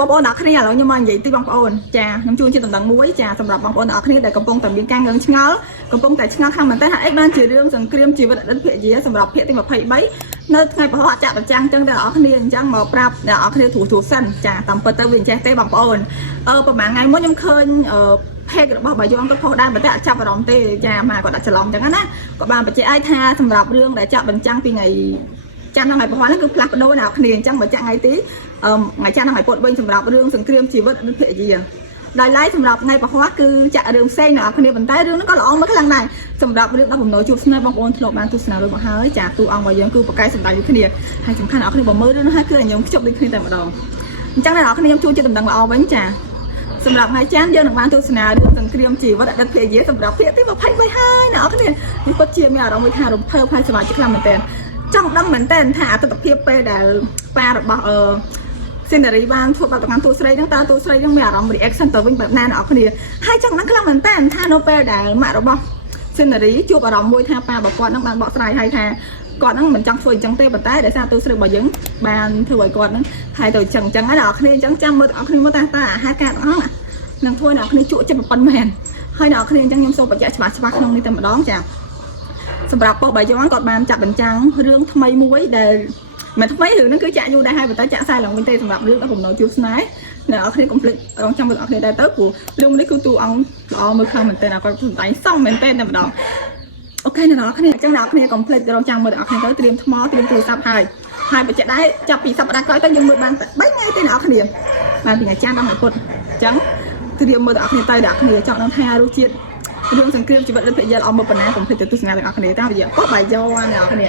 បងប្អូនអ្នកគ្នាឥឡូវខ្ញុំមកនិយាយទីបងប្អូនចាខ្ញុំជួនជាតំណែងមួយចាសម្រាប់បងប្អូនអ្នកគ្នាដែលកំពុងតែមានការងឿងឆ្ងល់កំពុងតែឆ្ងល់ខាងមែនតើហេតុអីបានជារឿងសង្គ្រាមជីវិតអតីតភរិយាសម្រាប់ភាគទី23នៅថ្ងៃប្រហោះអចប្រចាំងចឹងតែអ្នកគ្នាអញ្ចឹងមកប្រាប់អ្នកគ្នាធូរសិនចាតាមពិតទៅវាអញ្ចេះទេបងប្អូនប្រហែលថ្ងៃមុនខ្ញុំឃើញเพจរបស់បាយ័នគាត់ផុសដែរប៉ុន្តែអត់ចាប់អារម្មណ៍ទេចាមកគាត់ដាក់ច្រឡំអញ្ចឹងណាគាត់បានបញ្ជាក់ឲ្យថាសម្រាប់រឿងដែលចាក់បញ្ចាំងពីថ្ងៃចាំថ្ងៃប្រហែលហ្នឹងគឺផ្លាស់ប្ដូរអ្នកគ្នាអញ្ចឹងបើចាក់ថ្ងៃទីថ្ងៃចាំថ្ងៃពុតវិញសម្រាប់រឿងសង្គ្រាមជីវិតអតីតភរិយាដោយឡែកសម្រាប់ថ្ងៃប្រហែលគឺចាក់រឿងផ្សេងអ្នកគ្នាប៉ុន្តែរឿងហ្នឹងក៏ល្អមកខ្លាំងដែរសម្រាប់រឿងដល់បំណុលជួបស្នេហ៍បងប្អូនធ្លាប់បានទស្សនារឿងមកហើយចាទូអង្គរបស់យើងគឺប្រកែកសម្ដៅដូចគ្នាហើយសំខាន់អ្នកគ្នាបើមើលរឿងនោះហើយគឺខ្ញុំខ្ជប់ដូចគ្នាតែម្ដងអញ្ចឹងអ្នកគ្នាខ្ញុំជួយជាដំណឹងល្អវិញចាសម្រាប់ថ្ងៃច័ន្ទយើងនឹងបានទស្សនារឿងសង្គ្រាមជីវិតអតីតភរិយាសម្រាប់ភាគទី23ហើយអ្នកគ្នានេះពិតជាមានអារម្មណ៍មួយថារំភើបហើយសប្បាយចិត្តខ្លាំងមែនទែនចង់ដឹងមែនទែនថាអតិថិភាពពេលដែលប៉ារបស់ស៊ីនារីបានធ្វើបាបកម្មតួស្រីហ្នឹងតើតួស្រីហ្នឹងមានអារម្មណ៍ reaction ទៅវិញបែបណាអ្នកគ្នាហើយចង់ដឹងខ្លាំងមែនទែនថានៅពេលដែលម៉ាក់របស់ស៊ីនារីជួបអារម្មណ៍មួយថាប៉ារបស់គាត់ហ្នឹងបានបកស្រាយឲ្យថាគាត់ហ្នឹងមិនចង់ធ្វើអញ្ចឹងទេប៉ុន្តែដោយសារតួស្រីរបស់យើងបានធ្វើឲ្យគាត់ហ្នឹងហើយទៅអញ្ចឹងហើយអ្នកគ្នាអញ្ចឹងចាំមើលអ្នកគ្នាមកតើអាហារការទាំងហ្នឹងនឹងធ្វើអ្នកគ្នាជក់ចិត្តប៉ុណ្ណមែនហើយអ្នកគ្នាអញ្ចឹងខ្ញុំសូមបញ្ជាក់ច្បាស់ក្នុងនេះតែម្ដងចាសម្រាប់ប៉ុស្តិ៍បាយ័នគាត់បានចាក់បញ្ចាំងរឿងថ្មីមួយដែលមិនថ្មីរឿងហ្នឹងគឺចាក់យូរដែរហើយប៉ុន្តែចាក់សារឡើងវិញទេសម្រាប់រឿងដល់បំណុលជួបស្នេហ៍អ្នកគ្នាកុំភ្លេចរងចាំមើលអ្នកគ្នាដែរទៅព្រោះរឿងនេះគឺតួអង្គល្អមើលខ្លាំងមែនទែនគាត់សម្ដែងសមមែនទែនតែម្ដងអូខេអ្នកគ្នាអញ្ចឹងអ្នកគ្នាកុំភ្លេចរងចាំមើលអ្នកគ្នាទៅត្រៀមថ្មត្រៀមទូរស័ព្ទហើយបញ្ជាក់ដែរចាប់ពីសប្តាហ៍ក្រោយទៅយើងមើលបានតែ3ថ្ងៃទេអ្នកគ្នាបានពីថ្ងៃច័ន្ទដល់ថ្ងៃពុធអញ្ចឹងត្រៀមមើលអ្នកគ្នាទៅអ្នកគ្នាចង់ដឹងថារសជាតិរឿងសង្គ្រាមជីវិតលទ្ធិយាលអមមកបណ្ណាកុំភ្លេចទៅទស្សនាទាំងអស់គ្នាតាមរយៈប៉ុស្តិ៍បាយ័នអ្នកគ្នា